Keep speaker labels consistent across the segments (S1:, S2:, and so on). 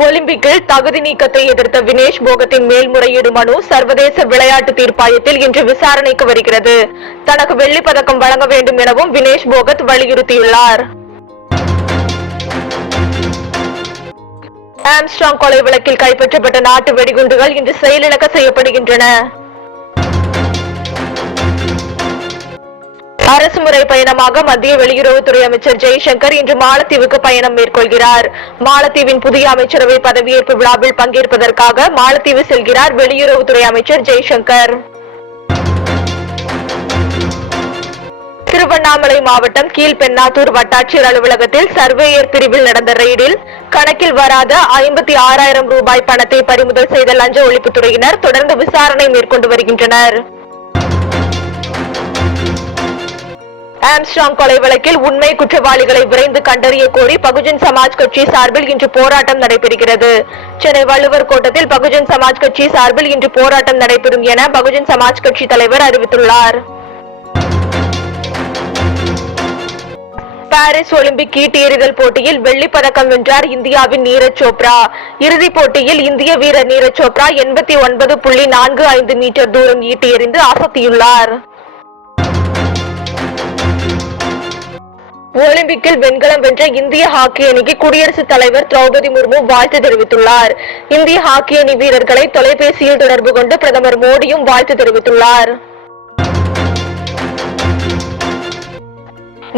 S1: ஒலிம்பிக்கில் தகுதி நீக்கத்தை எதிர்த்த வினேஷ் போகத்தின் மேல்முறையீடு மனு சர்வதேச விளையாட்டு தீர்ப்பாயத்தில் இன்று விசாரணைக்கு வருகிறது. தனக்கு வெள்ளிப் பதக்கம் வழங்க வேண்டும் எனவும் வினேஷ் போகத் வலியுறுத்தியுள்ளார். ஆம்ஸ்ட்ராங் கொலை வழக்கில் கைப்பற்றப்பட்ட நாட்டு வெடிகுண்டுகள் இன்று செயலிழக்க செய்யப்படுகின்றன. அரசு முறை பயணமாக மத்திய வெளியுறவுத்துறை அமைச்சர் ஜெய்சங்கர் இன்று மாலத்தீவுக்கு பயணம் மேற்கொள்கிறார். மாலத்தீவின் புதிய அமைச்சரவை பதவியேற்பு விழாவில் பங்கேற்பதற்காக மாலத்தீவு செல்கிறார் வெளியுறவுத்துறை அமைச்சர் ஜெய்சங்கர். திருவண்ணாமலை மாவட்டம் கீழ்பெண்ணாத்தூர் வட்டாட்சியர் அலுவலகத்தில் சர்வேயர் பிரிவில் நடந்த ரெய்டில் கணக்கில் வராத ஐம்பத்தி ஆறாயிரம் ரூபாய் பணத்தை பறிமுதல் செய்த லஞ்ச ஒழிப்புத்துறையினர் தொடர்ந்து விசாரணை மேற்கொண்டு வருகின்றனர். ஆம்ஸ்ட்ராங் கொலை வழக்கில் உண்மை குற்றவாளிகளை விரைந்து கண்டறிய கோரி பகுஜன் சமாஜ் கட்சி சார்பில் இன்று போராட்டம் நடைபெறுகிறது. சென்னை வள்ளுவர் கோட்டத்தில் பகுஜன் சமாஜ் கட்சி சார்பில் இன்று போராட்டம் நடைபெறும் என பகுஜன் சமாஜ் கட்சி தலைவர் அறிவித்துள்ளார். பாரிஸ் ஒலிம்பிக் ஈட்டி எறிதல் போட்டியில் வெள்ளிப் பதக்கம் வென்றார் இந்தியாவின் நீரஜ் சோப்ரா. இறுதிப் போட்டியில் இந்திய வீரர் நீரஜ் சோப்ரா எண்பத்தி ஒன்பது புள்ளி நான்கு ஐந்து மீட்டர் தூரம் ஈட்டி எறிந்து அசத்தியுள்ளார் ஒலிம்பிக்கில் வெண்கலம் வென்ற இந்திய ஹாக்கி அணிக்கு குடியரசுத் தலைவர் திரௌபதி முர்மு வாழ்த்து தெரிவித்துள்ளார். இந்திய ஹாக்கி அணி வீரர்களை தொலைபேசியில் தொடர்பு கொண்டு பிரதமர் மோடியும் வாழ்த்து தெரிவித்துள்ளார்.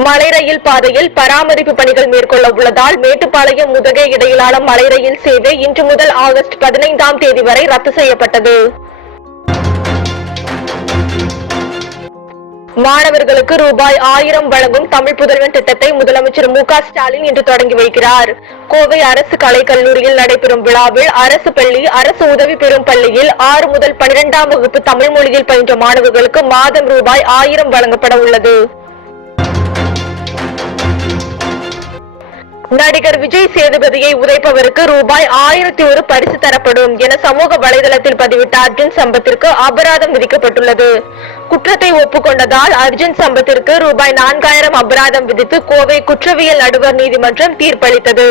S1: மலை ரயில் பாதையில் பராமரிப்பு பணிகள் மேற்கொள்ள உள்ளதால் மேட்டுப்பாளையம் முதகை இடையிலான மலை ரயில் சேவை இன்று முதல் ஆகஸ்ட் பதினைந்தாம் தேதி வரை ரத்து செய்யப்பட்டது. மாணவர்களுக்கு ரூபாய் ஆயிரம் வழங்கும் தமிழ் புதல்வன் திட்டத்தை முதலமைச்சர் மு க ஸ்டாலின் இன்று தொடங்கி வைக்கிறார். கோவை அரசு கலைக்கல்லூரியில் நடைபெறும் விழாவில் அரசு பள்ளி அரசு உதவி பெறும் பள்ளியில் ஆறு முதல் பனிரெண்டாம் வகுப்பு தமிழ் மொழியில் பயின்ற மாணவர்களுக்கு மாதம் ரூபாய் ஆயிரம் வழங்கப்பட உள்ளது. நடிகர் விஜய் சேதுபதியை உதைப்பவருக்கு ரூபாய் ஆயிரத்தி ஒரு பரிசு தரப்படும் என சமூக வலைதளத்தில் பதிவிட்ட அர்ஜுன் சம்பத்திற்கு அபராதம் விதிக்கப்பட்டுள்ளது. குற்றத்தை ஒப்புக்கொண்டதால் அர்ஜுன் சம்பத்திற்கு ரூபாய் நான்காயிரம் அபராதம் விதித்து கோவை குற்றவியல் நடுவர் நீதிமன்றம் தீர்ப்பளித்தது.